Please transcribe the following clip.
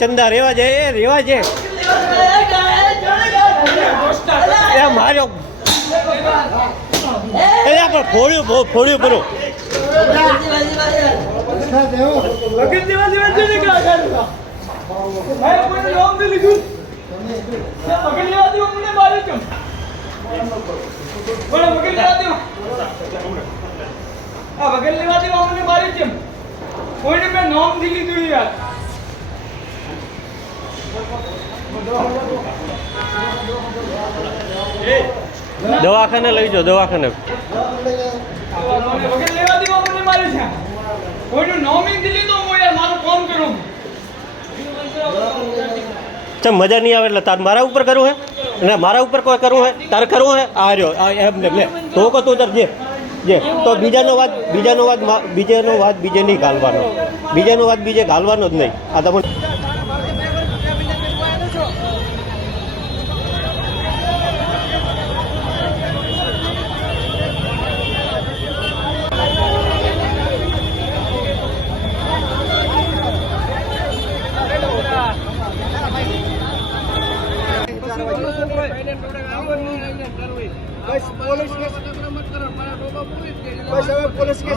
ચંદા રેવા જાય રેવા જાય એ માર્યો પણ ફોડ્યું બરો દવાખાને લઈ જાઓ દવાખાને ચમ મજા નહીં આવે એટલે તાર મારા ઉપર કરવું હે અને મારા ઉપર કોઈ કરવું હે તારે કરવું હે આ રહ્યો એમને લે તો કો તું તાર જે તો બીજાનો વાત બીજે નહીં ઘાલવાનો બીજાનો વાત બીજે ઘાલવાનો જ નહીં આ તમે પોલીસ કે